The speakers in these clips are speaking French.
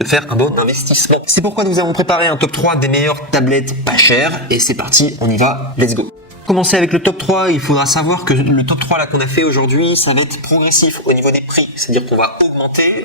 de faire un bon investissement. C'est pourquoi nous avons préparé un top 3 des meilleures tablettes pas chères et c'est parti, on y va, let's go. Commencer avec le top 3, il faudra savoir que le top 3 là qu'on a fait aujourd'hui, ça va être progressif au niveau des prix, c'est-à-dire qu'on va augmenter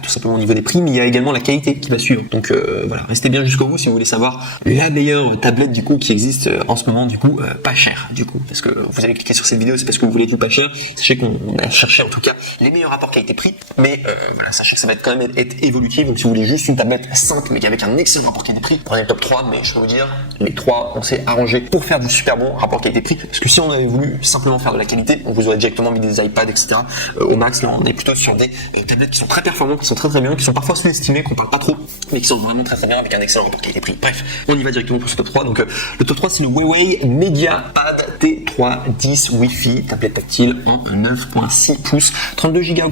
tout simplement au niveau des prix, mais il y a également la qualité qui va suivre. Donc voilà, restez bien jusqu'au bout si vous voulez savoir la meilleure tablette du coup qui existe en ce moment du coup pas cher du coup, parce que vous avez cliqué sur cette vidéo, c'est parce que vous voulez du pas cher. Sachez qu'on a cherché en tout cas les meilleurs rapports qualité-prix, mais voilà, sachez que ça va être quand même être évolutif. Donc si vous voulez juste une tablette simple mais avec un excellent rapport qualité-prix, prenez le top 3, mais je peux vous dire les 3 on s'est arrangé pour faire du super bon rapport qualité-prix, parce que si on avait voulu simplement faire de la qualité, on vous aurait directement mis des iPads etc. Au max. Là on est plutôt sur des tablettes qui sont très performantes, qui sont très bien, qui sont parfois sous-estimées, qu'on parle pas trop, mais qui sont vraiment très bien avec un excellent rapport qualité-prix. Bref, on y va directement pour ce top 3. Donc le top 3 c'est le Huawei MediaPad T3 10 Wi-Fi, tablette tactile en 9.6 pouces, 32 Go,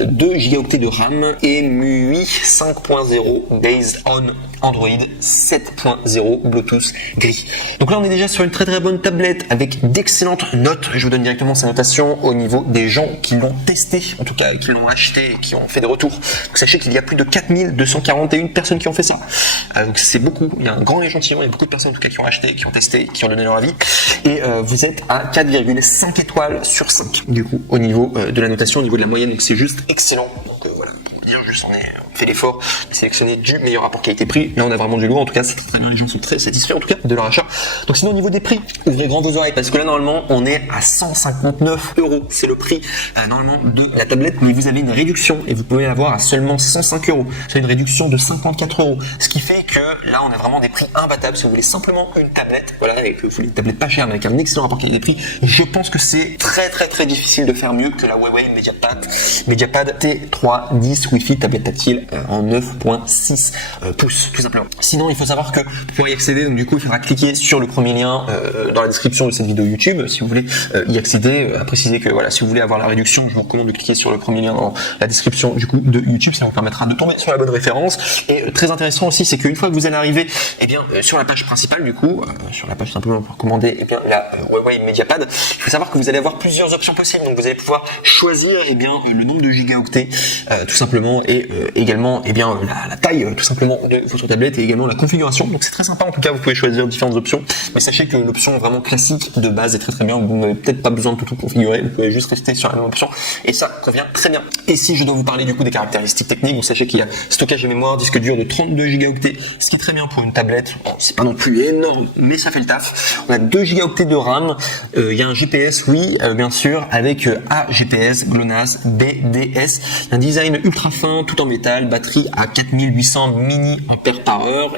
2 Go de RAM et MUI 5.0 based on Android 7.0 Bluetooth gris. Donc là on est déjà sur une très bonne tablette avec d'excellentes notes. Je vous donne directement sa notation au niveau des gens qui l'ont testé, en tout cas qui l'ont acheté et qui ont fait des retours. Donc sachez qu'il y a plus de 4241 personnes qui ont fait ça. Donc c'est beaucoup, il y a un grand échantillon, il y a beaucoup de personnes en tout cas qui ont acheté, qui ont testé, qui ont donné leur avis. Et vous êtes à 4,5 étoiles sur 5 du coup au niveau de la notation, au niveau de la moyenne, donc c'est juste excellent. Donc voilà, pour vous dire, juste on a fait l'effort de sélectionner du meilleur rapport qualité-prix. Là on a vraiment du lourd, en tout cas c'est très bien, les gens sont très satisfaits en tout cas de leur achat. Donc sinon au niveau des prix, ouvrez grand vos oreilles parce que là normalement on est à 159 €, c'est le prix normalement de la tablette, mais vous avez une réduction et vous pouvez l'avoir à seulement 105 €. C'est une réduction de 54 €, ce qui fait que là on a vraiment des prix imbattables. Si vous voulez simplement une tablette, voilà, et que vous voulez une tablette pas chère mais avec un excellent rapport qualité-prix, je pense que c'est très difficile de faire mieux que la Huawei MediaPad T3 10 Wi-Fi tablette tactile en 9.6 pouces tout simplement. Sinon il faut savoir que pour y accéder, donc du coup il faudra cliquer sur le premier lien dans la description de cette vidéo YouTube si vous voulez y accéder. À préciser que voilà, si vous voulez avoir la réduction, je vous recommande de cliquer sur le premier lien dans la description du coup de YouTube, ça vous permettra de tomber sur la bonne référence. Et très intéressant aussi, c'est qu'une fois que vous allez arriver sur la page principale du coup, sur la page simplement pour commander la Huawei MediaPad, il faut savoir que vous allez avoir plusieurs options possibles. Donc vous allez pouvoir choisir le nombre de gigaoctets tout simplement, et également la taille tout simplement de votre tablette et également la configuration. Donc c'est très sympa, en tout cas vous pouvez choisir différentes options, mais sachez que l'option vraiment classique de base est très bien. Vous n'avez peut-être pas besoin de tout configurer, vous pouvez juste rester sur la même option et ça convient très bien. Et si je dois vous parler du coup des caractéristiques techniques, vous sachez qu'il y a stockage de mémoire, disque dur de 32 gigaoctets, ce qui est très bien pour une tablette. Bon, c'est pas non plus énorme, mais ça fait le taf. On a 2 gigaoctets de RAM, il y a un GPS, oui, bien sûr, avec AGPS, GLONASS, BDS, un design ultra fin, tout en métal, batterie à 4800 mAh,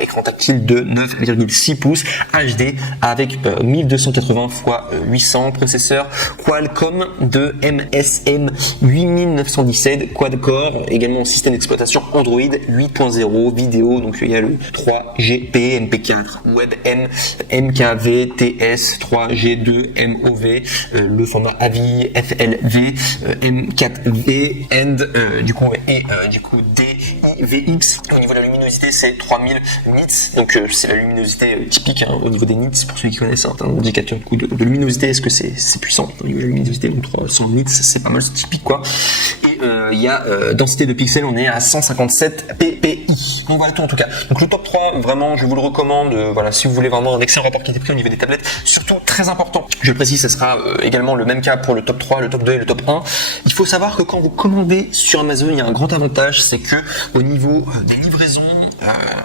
écran tactile de 9,6 pouces, HD avec 1280 x 800, processeur Qualcomm de MSM 8917 quad-core, également système d'exploitation Android 8.0, vidéo, donc il y a le 3GP, MP4, WebM, MKV, TS, 3G2, MOV, le format AVI, FLV, M4V, DIVX. Au niveau de la luminosité, c'est 3000 nits, donc c'est la luminosité typique au niveau des nits, pour ceux qui connaissent, un indicateur de luminosité. Est-ce que c'est puissant au niveau de la luminosité? Donc 300 nits, c'est pas mal, c'est typique quoi. Et il y a densité de pixels, on est à 157 ppi. Donc voilà tout en tout cas. Donc le top 3, vraiment, je vous le recommande. Voilà, si vous voulez vraiment un excellent rapport qualité-prix au niveau des tablettes, surtout très important. Je le précise, ce sera également le même cas pour le top 3, le top 2 et le top 1. Il faut savoir que quand vous commandez sur Amazon, il y a un grand avantage, c'est que au niveau des livraisons,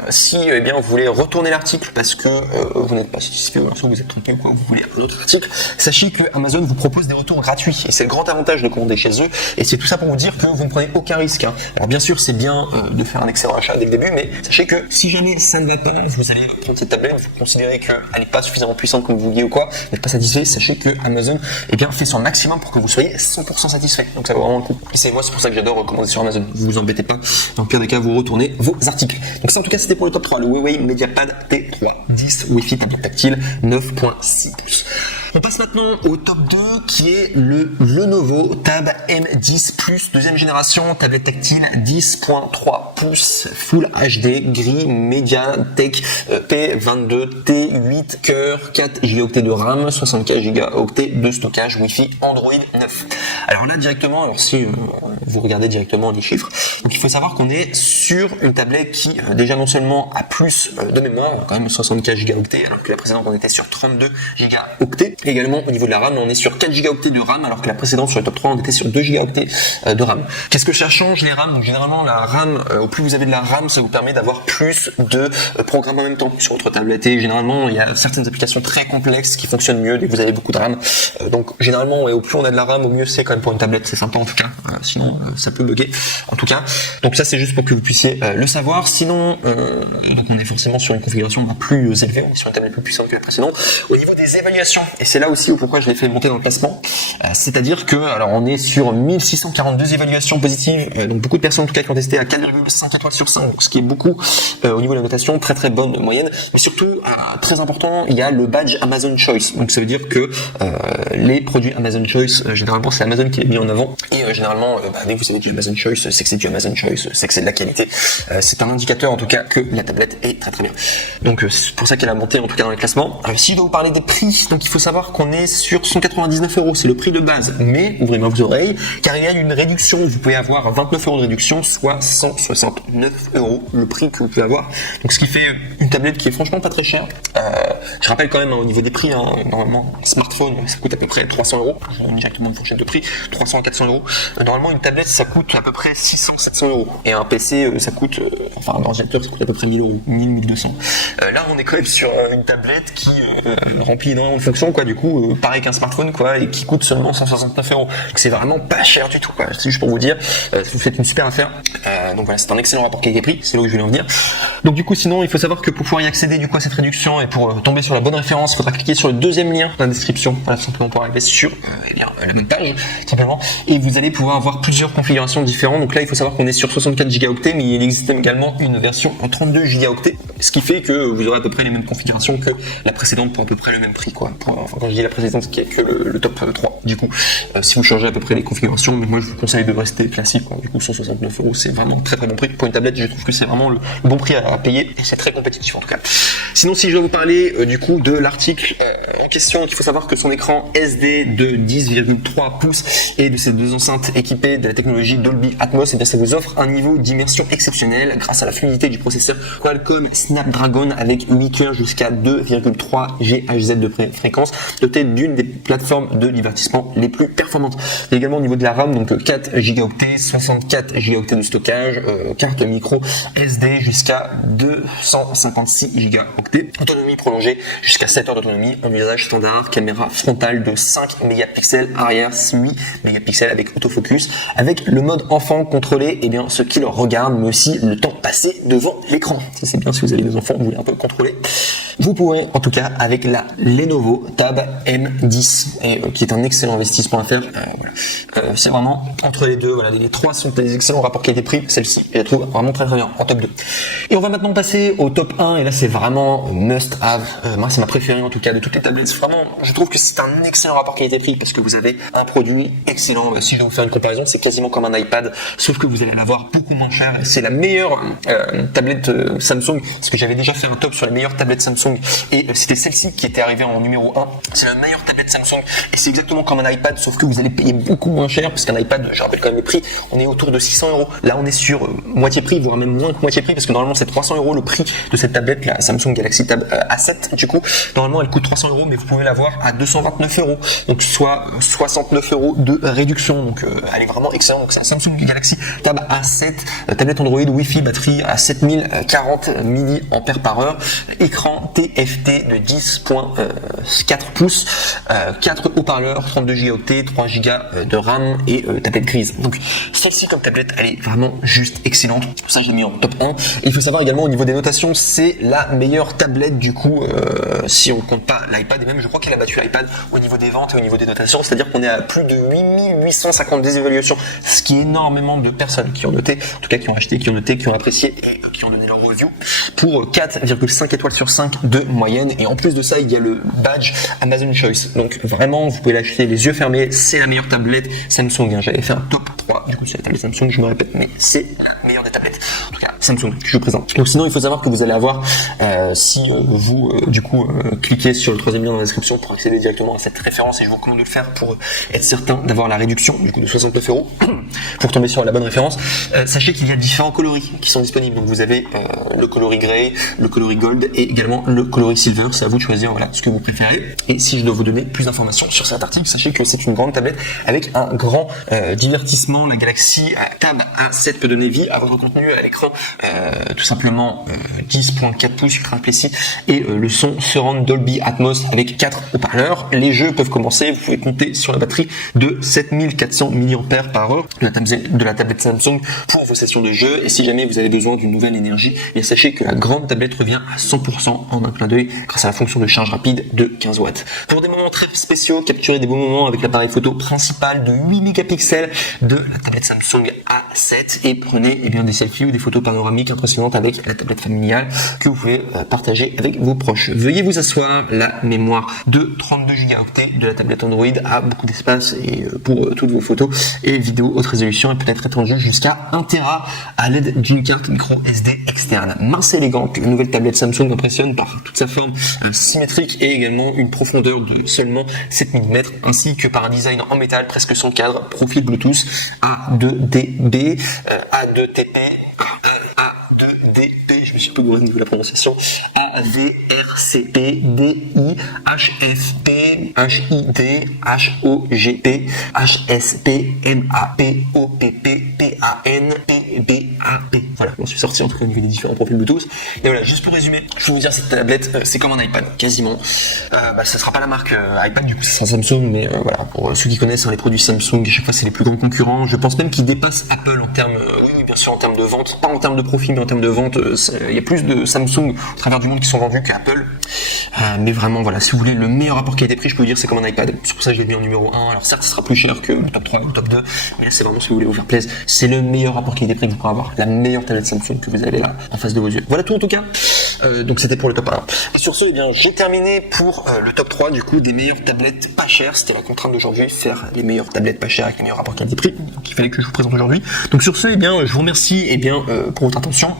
si vous voulez retourner l'article parce que vous n'êtes pas satisfait ou alors vous êtes trompé ou quoi, vous voulez un autre article, sachez que Amazon vous propose des retours gratuits et c'est le grand avantage de commander chez eux. Et c'est tout ça pour vous dire que vous ne prenez aucun risque. Alors bien sûr, c'est bien de faire un excellent achat dès le début, mais sachez que si jamais ça ne va pas, vous allez prendre cette tablette, vous considérez qu'elle n'est pas suffisamment puissante comme vous vouliez ou quoi, vous n'êtes pas satisfait, sachez que Amazon fait son maximum pour que vous soyez 100% satisfait. Donc ça vaut vraiment le coup. Et c'est pour ça que j'adore recommander sur Amazon. Vous vous embêtez pas. Dans le pire des cas, vous retournez vos articles. Donc ça en tout cas c'était pour le top 3, le Huawei MediaPad T3 10 Wi-Fi tablette tactile 9.6 pouces. On passe maintenant au top 2 qui est le Lenovo Tab M10 Plus, deuxième génération, tablette tactile 10.3 pouces, Full HD, gris, MediaTek P22 T8 cœur, 4 Go de RAM, 64 Go de stockage, Wi-Fi, Android 9. Alors là directement, alors si vous regardez directement les chiffres, donc il faut savoir qu'on est sur une tablette qui déjà non seulement a plus de mémoire, quand même 64 Go, alors que la précédente on était sur 32 Go. Également au niveau de la RAM, on est sur 4 Go de RAM, alors que la précédente sur le top 3 on était sur 2 Go de RAM. Qu'est-ce que ça change les RAM? Donc généralement la RAM, au plus vous avez de la RAM, ça vous permet d'avoir plus de programmes en même temps sur votre tablette. Et généralement il y a certaines applications très complexes qui fonctionnent mieux dès que vous avez beaucoup de RAM. Donc généralement au plus on a de la RAM, au mieux c'est quand même pour une tablette, c'est sympa en tout cas. Sinon ça peut bugger en tout cas. Donc ça c'est juste pour que vous puissiez le savoir. Sinon donc on est forcément sur une configuration plus élevée, on est sur une tablette plus puissante que la précédente. Au niveau des évaluations, et c'est là aussi pourquoi je l'ai fait monter dans le classement, c'est-à-dire que alors on est sur 1642 évaluations positives, donc beaucoup de personnes en tout cas qui ont testé à 4,5 étoiles sur 5, donc ce qui est beaucoup au niveau de la notation, très très bonne moyenne, mais surtout très important, il y a le badge Amazon Choice, donc ça veut dire que les produits Amazon Choice, généralement c'est Amazon qui les mis en avant, et généralement dès que vous avez du Amazon Choice, c'est que c'est du Amazon Choice, c'est que c'est de la qualité, c'est un indicateur en tout cas que la tablette est très très bien. Donc c'est pour ça qu'elle a monté en tout cas dans les classements. Si je dois vous parler des prix, donc il faut savoir qu'on est sur 199 €, c'est le prix de base, mais ouvrez-moi vos oreilles, car il y a une réduction, vous pouvez avoir 29 € de réduction, soit 169 € le prix que vous pouvez avoir, donc ce qui fait une tablette qui est franchement pas très chère. Je rappelle quand même au niveau des prix, normalement un smartphone ça coûte à peu près 300 €, je donne directement une fourchette de prix, 300 à 400 €. Normalement une tablette ça coûte à peu près 600-700 €, et un PC ça coûte, enfin un ordinateur ça coûte à peu près 1000 €, 1000-1200. Là on est quand même sur une tablette qui remplit énormément de fonctions quoi, du coup pareil qu'un smartphone quoi, et qui coûte seulement 169 €. Donc c'est vraiment pas cher du tout quoi, c'est juste pour vous dire, vous faites une super affaire. Donc voilà, c'est un excellent rapport qualité-prix, c'est là où je voulais en venir. Donc du coup sinon il faut savoir que pour pouvoir y accéder du coup à cette réduction et pour tomber sur la bonne référence, il faudra cliquer sur le deuxième lien dans la description, voilà, simplement pour arriver sur la bonne page simplement, et vous allez pouvoir avoir plusieurs configurations différentes. Donc là il faut savoir qu'on est sur 64 Go, mais il existe également une version en 32 Go, ce qui fait que vous aurez à peu près les mêmes configurations que la précédente pour à peu près le même prix quoi. Enfin quand je dis la précédente, qui est que le top 3 du coup, si vous changez à peu près les configurations, mais moi je vous conseille de rester classique quoi. Du coup 169 €, c'est vraiment très très bon prix pour une tablette, je trouve que c'est vraiment le bon prix à payer, et c'est très compétitif en tout cas. Sinon si je dois vous parler du coup de l'article en question, il faut savoir que son écran SD de 10,3 pouces et de ses deux enceintes équipées de la technologie Dolby Atmos, et bien ça vous offre un niveau d'immersion exceptionnel grâce à la fluidité du processeur Qualcomm Snapdragon avec 8 cœurs jusqu'à 2,3 GHz de fréquence, doté d'une des plateformes de divertissement les plus performantes. Et également au niveau de la RAM, donc 4 Go, 64 Go de stockage, carte micro SD jusqu'à 256 Go, autonomie prolongée jusqu'à 7 heures d'autonomie en usage standard, caméra frontale de 5 mégapixels, arrière 8 mégapixels avec autofocus, avec le mode enfant contrôlé, et bien ce qui le regarde, mais aussi le temps passé devant l'écran. Ça c'est bien si vous avez des enfants, vous voulez un peu contrôler. Vous pourrez en tout cas avec la Lenovo Tab M10, et qui est un excellent investissement à faire. Voilà. C'est vraiment entre les deux, voilà, les trois sont des excellents rapports qualité-prix. Celle-ci, je la trouve vraiment très très bien en top 2. Et on va maintenant passer au top 1, et là c'est vraiment must have. Moi c'est ma préférée en tout cas de toutes les tablettes. Vraiment, je trouve que c'est un excellent rapport qualité-prix parce que vous avez un produit excellent. Si je dois vous faire une comparaison, c'est quasiment comme un iPad, sauf que vous allez l'avoir beaucoup moins cher. C'est la meilleure tablette Samsung, parce que j'avais déjà fait un top sur les meilleures tablettes Samsung, et c'était celle-ci qui était arrivée en numéro 1. C'est la meilleure tablette Samsung, et c'est exactement comme un iPad, sauf que vous allez payer beaucoup moins cher, parce qu'un iPad, je rappelle quand même les prix, on est autour de 600 €. Là on est sur moitié prix, voire même moins que moitié prix, parce que normalement c'est 300 € le prix de cette tablette, la Samsung Galaxy Tab A7. Du coup, normalement elle coûte 300 €, mais vous pouvez l'avoir à 229 €, donc soit 69 € de réduction. Donc elle est vraiment excellente. Donc c'est un Samsung Galaxy Tab A7, tablette Android, Wi-Fi, batterie à 7040 mAh, écran TFT de 10.4 pouces, 4 haut-parleurs, 32 Go, 3 Go de RAM, et tablette grise. Donc celle-ci comme tablette, elle est vraiment juste excellente. Ça je l'ai mis en top 1. Et il faut savoir également au niveau des notations, c'est la meilleure tablette du coup, si on compte pas l'iPad, et même je crois qu'elle a battu l'iPad au niveau des ventes et au niveau des notations, c'est-à-dire qu'on est à plus de 8852 évaluations, ce qui est énormément de personnes qui ont noté, en tout cas qui ont acheté, qui ont noté, qui ont apprécié et qui ont donné leur review pour 4,5 étoiles sur 5 de moyenne. Et en plus de ça, il y a le badge Amazon Choice. Donc vraiment, vous pouvez l'acheter les yeux fermés. C'est la meilleure tablette Samsung. J'avais fait un top 3 du coup sur la tablette Samsung, je me répète, mais c'est la meilleure des tablettes. En tout cas, Samsung que je vous présente. Donc sinon, il faut savoir que vous allez avoir, si vous cliquez sur le troisième lien dans la description pour accéder directement à cette référence, et je vous recommande de le faire pour être certain d'avoir la réduction du coup de 69 € pour tomber sur la bonne référence. Sachez qu'il y a différents coloris qui sont disponibles. Donc vous avez le coloris grey, le coloris gold et également le coloris silver. C'est à vous de choisir voilà ce que vous préférez. Et si je dois vous donner plus d'informations sur cet article, sachez que c'est une grande tablette avec un grand divertissement. La Galaxy Tab A7 peut donner vie à votre contenu à l'écran, tout simplement 10.4 pouces écran Plessis et le son Surround Dolby Atmos avec 4 haut-parleurs. Les jeux peuvent commencer, vous pouvez compter sur la batterie de 7400 mAh de la tablette Samsung pour vos sessions de jeu. Et si jamais vous avez besoin d'une nouvelle énergie, et sachez que la grande tablette revient à 100% en un clin d'œil grâce à la fonction de charge rapide de 15 watts. Pour des moments très spéciaux, capturez des beaux moments avec l'appareil photo principal de 8 mégapixels de la tablette Samsung A7 et prenez des selfies ou des photos panoramiques impressionnantes avec la tablette familiale que vous pouvez partager avec vos proches. Veuillez vous asseoir, la mémoire de 32 Go de la tablette Android a beaucoup d'espace et pour toutes vos photos et vidéos haute résolution et peut être étendue jusqu'à 1 Tera à l'aide d'une carte micro SD externe. Mince et élégante, la nouvelle tablette Samsung impressionne par toute sa forme symétrique et également une profondeur de seulement 7 mm ainsi que par un design en métal presque sans cadre, profil Bluetooth A2DB, A2TP, A2DP, je me suis un peu gouré au niveau de la prononciation, AVRCP, DI, HFP, HID, HOGP, HSP, MAP, OPP, PAN, PBAP. Voilà, je suis sorti en tout cas au niveau des différents profils Bluetooth. Et voilà, juste pour résumer, je vais vous dire, cette tablette, c'est comme un iPad, quasiment. Ça sera pas la marque iPad, du coup, ça sera Samsung, mais voilà, pour ceux qui connaissent les produits Samsung, à chaque fois, c'est les plus grands concurrents. Je pense même qu'ils dépassent Apple en termes, oui, bien sûr, en termes de vente, pas en termes de profit, mais en termes de vente. Il y a plus de Samsung au travers du monde qui sont vendus qu'Apple. Mais vraiment, voilà, si vous voulez le meilleur rapport qualité-prix, je peux vous dire, c'est comme un iPad. C'est pour ça que je l'ai mis en numéro 1. Alors certes, ce sera plus cher que le top 3 ou le top 2, mais là, c'est vraiment, si vous voulez vous faire plaisir, c'est le meilleur rapport qualité-prix que vous pourrez avoir, la meilleure tablette Samsung que vous avez là en face de vos yeux. Voilà tout en tout cas. Donc c'était pour le top 1. Et sur ce, j'ai terminé pour le top 3 du coup des meilleures tablettes pas chères. C'était la contrainte d'aujourd'hui, faire les meilleures tablettes pas chères avec les meilleurs rapports qualité-prix. Donc il fallait que je vous présente aujourd'hui. Donc sur ce, je vous remercie pour votre attention.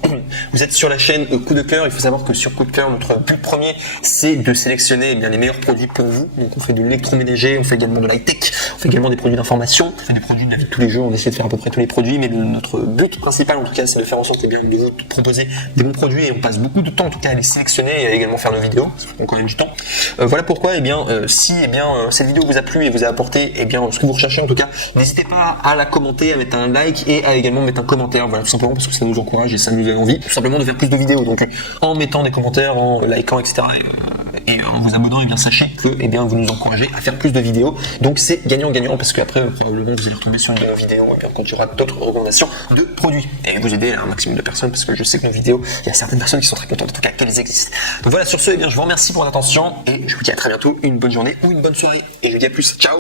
Vous êtes sur la chaîne Coup de Cœur. Il faut savoir que sur Coup de Cœur, notre but premier, c'est de sélectionner les meilleurs produits pour vous. Donc on fait de l'électroménager, on fait également de l'high-tech, on fait également des produits d'information, on fait des produits de la vie de tous les jours. On essaie de faire à peu près tous les produits, mais notre but principal en tout cas, c'est de faire en sorte de vous proposer des bons produits et on passe beaucoup de temps en tout cas à les sélectionner et à également faire nos vidéos. Ça prend quand même du temps. Voilà pourquoi, si cette vidéo vous a plu et vous a apporté ce que vous recherchez en tout cas, n'hésitez pas à la commenter, à mettre un like et à également mettre un commentaire. Voilà, tout simplement parce que ça nous encourage et ça nous donne envie tout simplement de faire plus de vidéos. Donc en mettant des commentaires, en likant, etc. Et en vous abonnant, sachez que vous nous encouragez à faire plus de vidéos. Donc c'est gagnant-gagnant parce qu'après probablement vous allez retomber sur une de nos vidéos quand il y aura d'autres recommandations de produits et vous aider à un maximum de personnes parce que je sais que nos vidéos, il y a certaines personnes qui sont très contentes en tout cas qu'elles existent. Donc voilà, sur ce, je vous remercie pour votre attention et je vous dis à très bientôt, une bonne journée ou une bonne soirée et je vous dis à plus. Ciao.